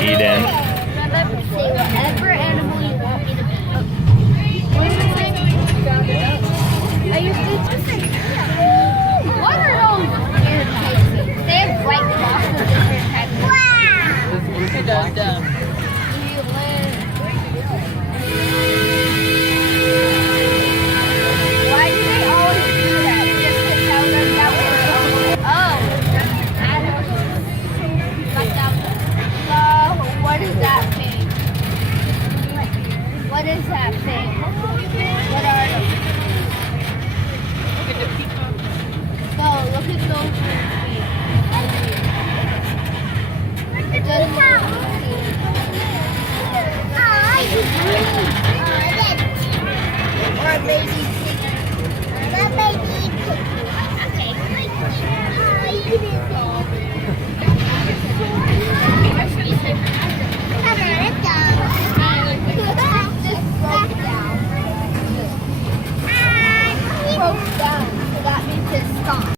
Eden. Say whatever animal you want me to be. What are those weird cases? They have white cloths with different types of. It does down. Why do they always do that? Just to tell them that we're going. Oh, so what does that mean? What is that thing? What are those? Look at the peacock. No, look at those feet. It doesn't or a baby pig. The baby pig. Okay. Broke down. So that means it's stopped.